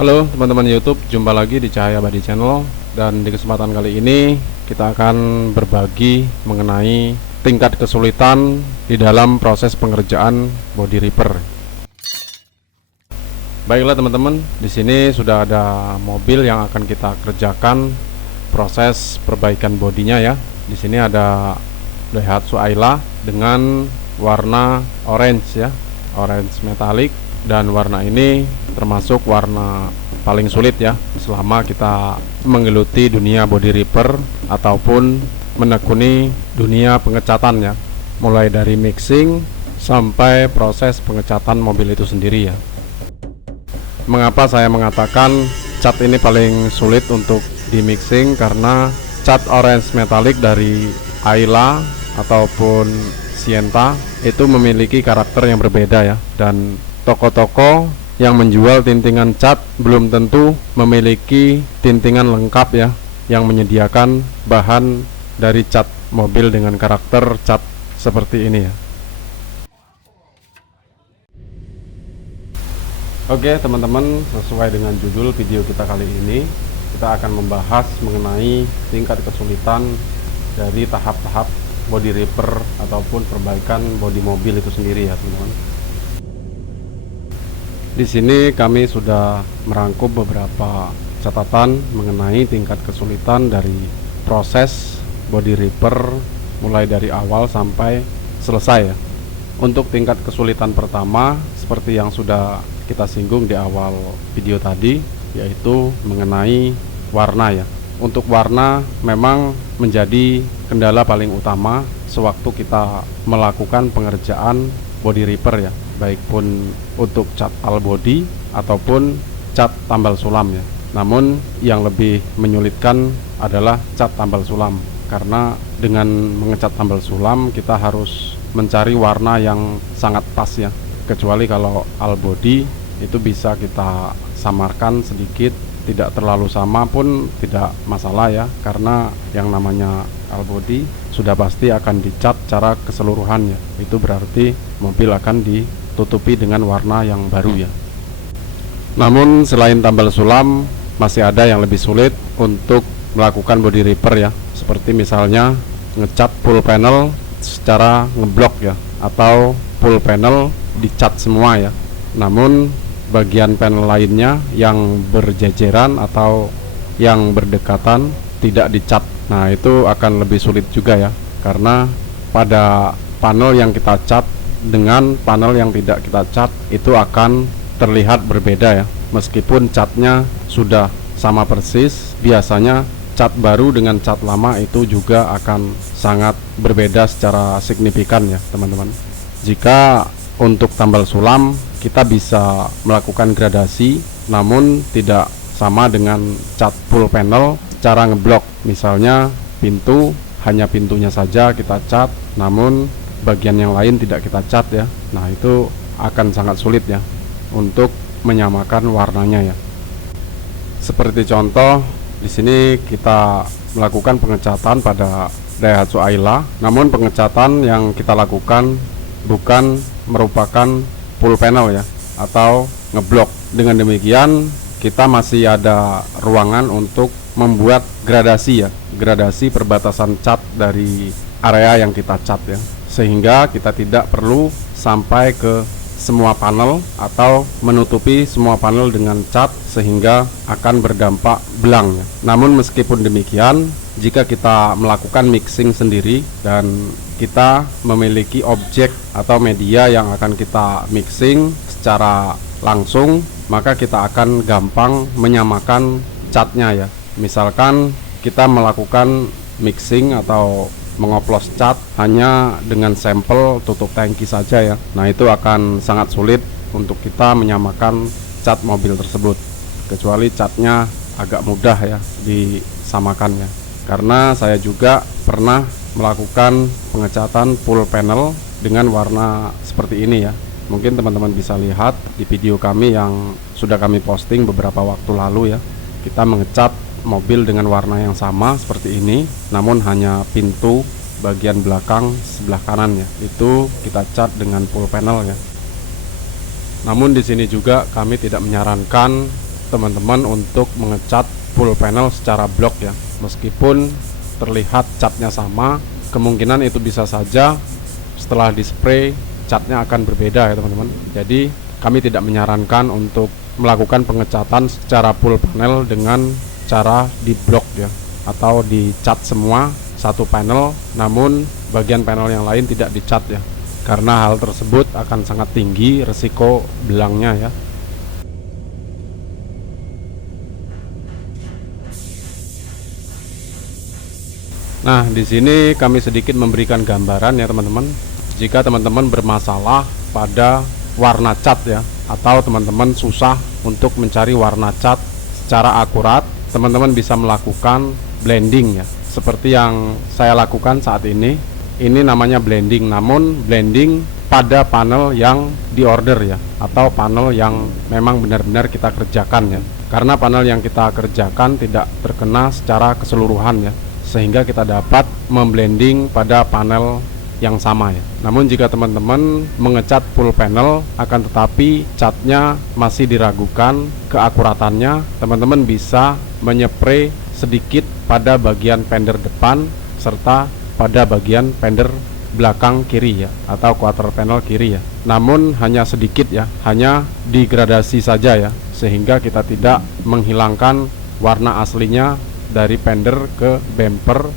Halo teman-teman YouTube, jumpa lagi di Cahaya Abadi Channel. Dan di kesempatan kali ini kita akan berbagi mengenai tingkat kesulitan di dalam proses pengerjaan body repair. Baiklah teman-teman, di sini sudah ada mobil yang akan kita kerjakan proses perbaikan bodinya ya. Di sini ada Daihatsu Ayla dengan warna orange ya, orange metallic. Dan warna ini termasuk warna paling sulit ya selama kita menggeluti dunia body repair ataupun menekuni dunia pengecatan ya, mulai dari mixing sampai proses pengecatan mobil itu sendiri ya. Mengapa saya mengatakan cat ini paling sulit untuk di mixing? Karena cat orange metallic dari Ayla ataupun Sienta itu memiliki karakter yang berbeda ya, dan toko-toko yang menjual tintingan cat belum tentu memiliki tintingan lengkap ya, yang menyediakan bahan dari cat mobil dengan karakter cat seperti ini ya. Oke teman-teman, sesuai dengan judul video kita kali ini, kita akan membahas mengenai tingkat kesulitan dari tahap-tahap body repair ataupun perbaikan bodi mobil itu sendiri ya teman-teman. Di sini kami sudah merangkum beberapa catatan mengenai tingkat kesulitan dari proses body repair mulai dari awal sampai selesai ya. Untuk tingkat kesulitan pertama seperti yang sudah kita singgung di awal video tadi, yaitu mengenai warna ya. Untuk warna memang menjadi kendala paling utama sewaktu kita melakukan pengerjaan body repair ya, baik pun untuk cat all body ataupun cat tambal sulam ya. Namun yang lebih menyulitkan adalah cat tambal sulam, karena dengan mengecat tambal sulam kita harus mencari warna yang sangat pas ya. Kecuali kalau all body itu bisa kita samarkan sedikit, tidak terlalu sama pun tidak masalah ya, karena yang namanya all body sudah pasti akan dicat secara keseluruhan ya. Itu berarti mobil akan ditutupi dengan warna yang baru ya. Namun selain tambal sulam, masih ada yang lebih sulit untuk melakukan body repair ya, seperti misalnya ngecat full panel secara ngeblok ya, atau full panel dicat semua ya, namun bagian panel lainnya yang berjejeran atau yang berdekatan tidak dicat. Nah itu akan lebih sulit juga ya, karena pada panel yang kita cat dengan panel yang tidak kita cat itu akan terlihat berbeda ya. Meskipun catnya sudah sama persis, biasanya cat baru dengan cat lama itu juga akan sangat berbeda secara signifikan ya teman-teman. Jika untuk tambal sulam kita bisa melakukan gradasi, namun tidak sama dengan cat full panel secara ngeblok. Misalnya pintu, hanya pintunya saja kita cat, namun bagian yang lain tidak kita cat ya. Nah itu akan sangat sulit ya untuk menyamakan warnanya ya. Seperti contoh di sini kita melakukan pengecatan pada Daihatsu Ayla, namun pengecatan yang kita lakukan bukan merupakan full panel ya, atau ngeblok. Dengan demikian kita masih ada ruangan untuk membuat gradasi ya, gradasi perbatasan cat dari area yang kita cat ya, sehingga kita tidak perlu sampai ke semua panel atau menutupi semua panel dengan cat sehingga akan berdampak belang ya. Namun meskipun demikian, jika kita melakukan mixing sendiri dan kita memiliki objek atau media yang akan kita mixing secara langsung, maka kita akan gampang menyamakan catnya ya. Misalkan kita melakukan mixing atau mengoplos cat hanya dengan sampel tutup tangki saja ya. Nah itu akan sangat sulit untuk kita menyamakan cat mobil tersebut, kecuali catnya agak mudah ya disamakannya. Karena saya juga pernah melakukan pengecatan full panel dengan warna seperti ini ya. Mungkin teman-teman bisa lihat di video kami yang sudah kami posting beberapa waktu lalu ya. Kita mengecat mobil dengan warna yang sama seperti ini, namun hanya pintu bagian belakang sebelah kanan ya, itu kita cat dengan full panel ya. Namun di sini juga kami tidak menyarankan teman-teman untuk mengecat full panel secara blok ya. Meskipun terlihat catnya sama, kemungkinan itu bisa saja setelah di spray catnya akan berbeda ya teman-teman. Jadi kami tidak menyarankan untuk melakukan pengecatan secara full panel dengan cara di blok ya, atau dicat semua satu panel namun bagian panel yang lain tidak dicat ya, karena hal tersebut akan sangat tinggi resiko belangnya ya. Nah, di sini kami sedikit memberikan gambaran ya teman-teman. Jika teman-teman bermasalah pada warna cat ya, atau teman-teman susah untuk mencari warna cat secara akurat, teman-teman bisa melakukan blending ya, seperti yang saya lakukan saat ini. Ini namanya blending, namun blending pada panel yang diorder ya, atau panel yang memang benar-benar kita kerjakan ya. Karena panel yang kita kerjakan tidak terkena secara keseluruhan ya, sehingga kita dapat memblending pada panel yang sama ya. Namun jika teman-teman mengecat full panel akan tetapi catnya masih diragukan keakuratannya, teman-teman bisa menyepray sedikit pada bagian fender depan serta pada bagian fender belakang kiri ya, atau quarter panel kiri ya. Namun hanya sedikit ya, hanya digradasi saja ya, sehingga kita tidak menghilangkan warna aslinya dari fender ke bumper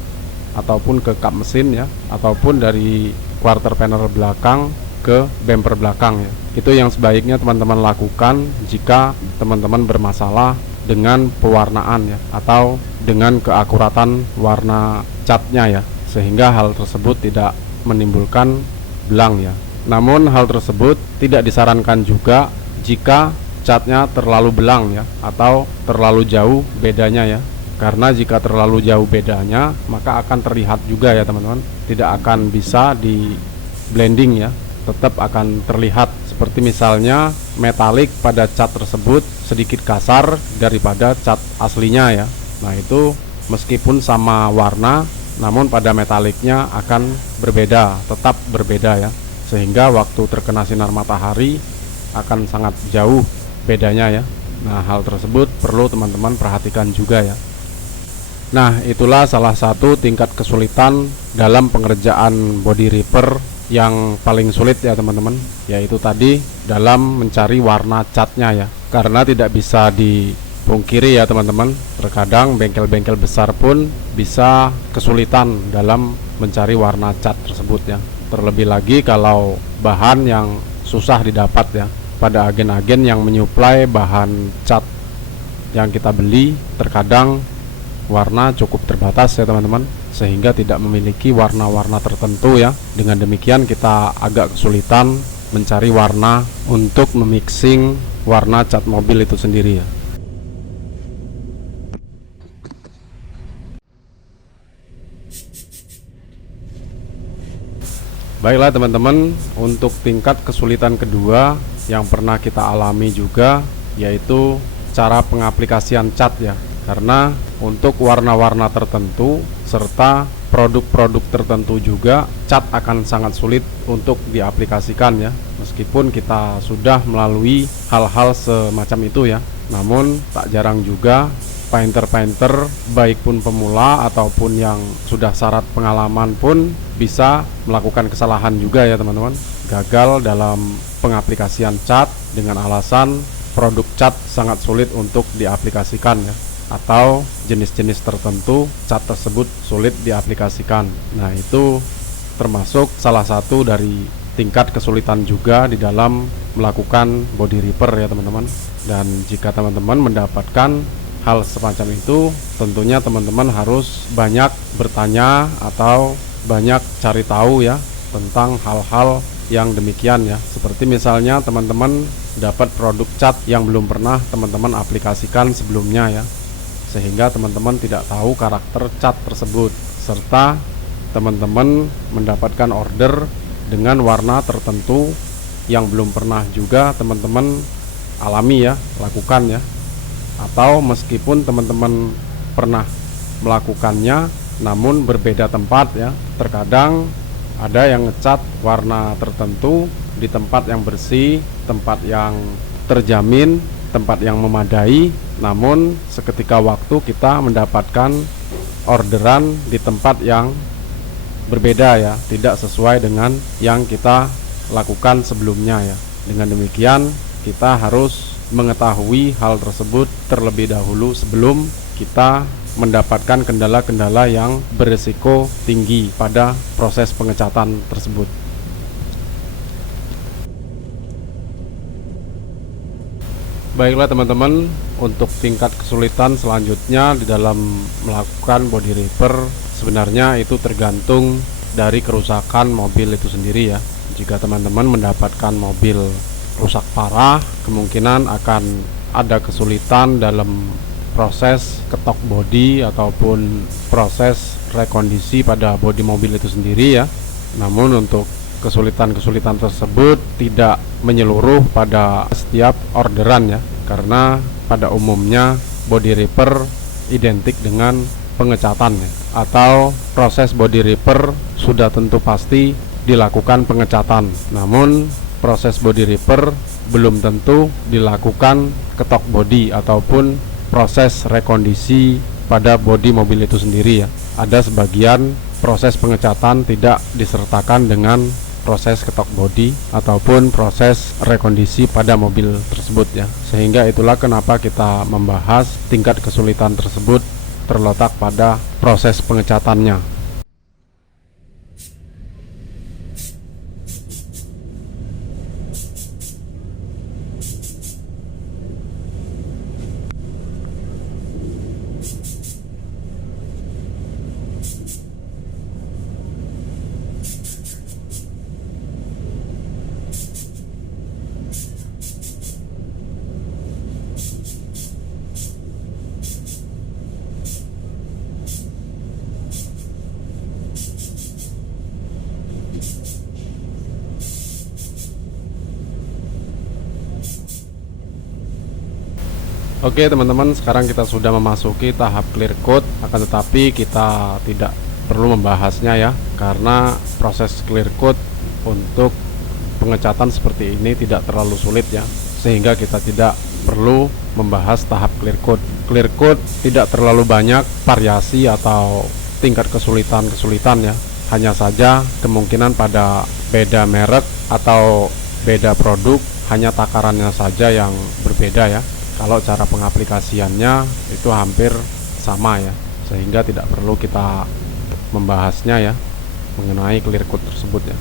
ataupun ke kap mesin ya, ataupun dari quarter panel belakang ke bumper belakang ya. Itu yang sebaiknya teman-teman lakukan jika teman-teman bermasalah dengan pewarnaan ya, atau dengan keakuratan warna catnya ya, sehingga hal tersebut tidak menimbulkan belang ya. Namun hal tersebut tidak disarankan juga jika catnya terlalu belang ya, atau terlalu jauh bedanya ya. Karena jika terlalu jauh bedanya maka akan terlihat juga ya teman-teman, tidak akan bisa di blending ya, tetap akan terlihat. Seperti misalnya metalik pada cat tersebut sedikit kasar daripada cat aslinya ya. Nah itu meskipun sama warna namun pada metaliknya akan berbeda, tetap berbeda ya, sehingga waktu terkena sinar matahari akan sangat jauh bedanya ya. Nah hal tersebut perlu teman-teman perhatikan juga ya. Nah, itulah salah satu tingkat kesulitan dalam pengerjaan body ripper yang paling sulit ya teman-teman, yaitu tadi dalam mencari warna catnya ya. Karena tidak bisa dipungkiri ya teman-teman, terkadang bengkel-bengkel besar pun bisa kesulitan dalam mencari warna cat tersebut ya. Terlebih lagi kalau bahan yang susah didapat ya. Pada agen-agen yang menyuplai bahan cat yang kita beli, terkadang warna cukup terbatas ya teman-teman, sehingga tidak memiliki warna-warna tertentu ya. Dengan demikian kita agak kesulitan mencari warna untuk memixing warna cat mobil itu sendiri ya. Baiklah teman-teman, untuk tingkat kesulitan kedua yang pernah kita alami juga, yaitu cara pengaplikasian cat ya. Karena untuk warna-warna tertentu serta produk-produk tertentu juga cat akan sangat sulit untuk diaplikasikan ya, meskipun kita sudah melalui hal-hal semacam itu ya. Namun tak jarang juga painter-painter baik pun pemula ataupun yang sudah syarat pengalaman pun bisa melakukan kesalahan juga ya teman-teman, gagal dalam pengaplikasian cat dengan alasan produk cat sangat sulit untuk diaplikasikan ya, atau jenis-jenis tertentu cat tersebut sulit diaplikasikan. Nah itu termasuk salah satu dari tingkat kesulitan juga di dalam melakukan body ripper ya teman-teman. Dan jika teman-teman mendapatkan hal semacam itu, tentunya teman-teman harus banyak bertanya atau banyak cari tahu ya tentang hal-hal yang demikian ya. Seperti misalnya teman-teman dapat produk cat yang belum pernah teman-teman aplikasikan sebelumnya ya, sehingga teman-teman tidak tahu karakter cat tersebut, serta teman-teman mendapatkan order dengan warna tertentu yang belum pernah juga teman-teman alami ya, lakukan ya. Atau meskipun teman-teman pernah melakukannya namun berbeda tempat ya. Terkadang ada yang ngecat warna tertentu di tempat yang bersih, tempat yang terjamin, tempat yang memadai, namun seketika waktu kita mendapatkan orderan di tempat yang berbeda ya, tidak sesuai dengan yang kita lakukan sebelumnya ya. Dengan demikian kita harus mengetahui hal tersebut terlebih dahulu sebelum kita mendapatkan kendala-kendala yang berisiko tinggi pada proses pengecatan tersebut. Baiklah teman-teman, untuk tingkat kesulitan selanjutnya di dalam melakukan body repair sebenarnya itu tergantung dari kerusakan mobil itu sendiri ya. Jika teman-teman mendapatkan mobil rusak parah, kemungkinan akan ada kesulitan dalam proses ketok bodi ataupun proses rekondisi pada bodi mobil itu sendiri ya. Namun untuk kesulitan-kesulitan tersebut tidak menyeluruh pada setiap orderan ya, karena pada umumnya body repair identik dengan pengecatan ya, atau proses body repair sudah tentu pasti dilakukan pengecatan. Namun proses body repair belum tentu dilakukan ketok bodi ataupun proses rekondisi pada bodi mobil itu sendiri ya. Ada sebagian proses pengecatan tidak disertakan dengan proses ketok bodi ataupun proses rekondisi pada mobil tersebut ya. Sehingga itulah kenapa kita membahas tingkat kesulitan tersebut terletak pada proses pengecatannya. Oke teman-teman, sekarang kita sudah memasuki tahap clear coat, akan tetapi kita tidak perlu membahasnya ya, karena proses clear coat untuk pengecatan seperti ini tidak terlalu sulit ya, sehingga kita tidak perlu membahas tahap clear coat. Clear coat tidak terlalu banyak variasi atau tingkat kesulitan ya, hanya saja kemungkinan pada beda merek atau beda produk, hanya takarannya saja yang berbeda ya. Kalau cara pengaplikasiannya itu hampir sama ya, sehingga tidak perlu kita membahasnya ya mengenai clear coat tersebut ya.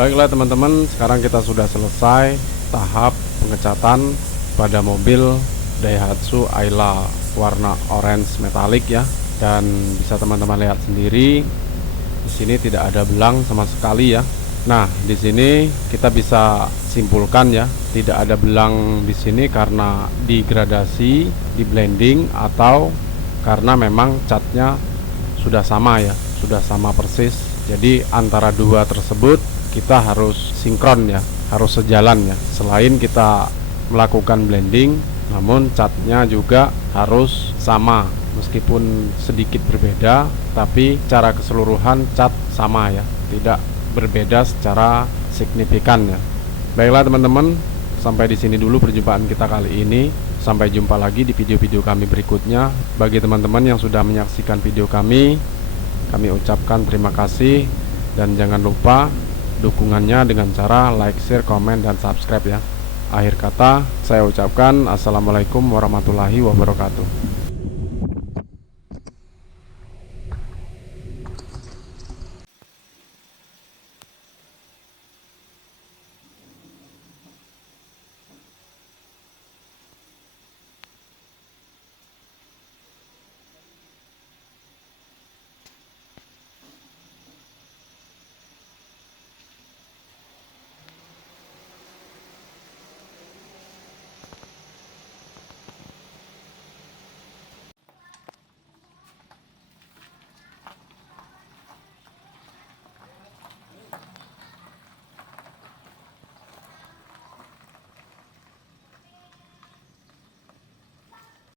Baiklah teman-teman, sekarang kita sudah selesai tahap pengecatan pada mobil Daihatsu Ayla warna orange metalik ya. Dan bisa teman-teman lihat sendiri, di sini tidak ada belang sama sekali ya. Nah, di sini kita bisa simpulkan ya, tidak ada belang di sini karena digradasi, di blending, atau karena memang catnya sudah sama ya, sudah sama persis. Jadi antara dua tersebut kita harus sinkron ya, harus sejalan ya. Selain kita melakukan blending, namun catnya juga harus sama, meskipun sedikit berbeda, tapi secara keseluruhan cat sama ya, tidak berbeda secara signifikan ya. Baiklah teman-teman, sampai di sini dulu perjumpaan kita kali ini. Sampai jumpa lagi di video-video kami berikutnya. Bagi teman-teman yang sudah menyaksikan video kami ucapkan terima kasih, dan jangan lupa dukungannya dengan cara like, share, komen, dan subscribe ya. Akhir kata saya ucapkan assalamualaikum warahmatullahi wabarakatuh.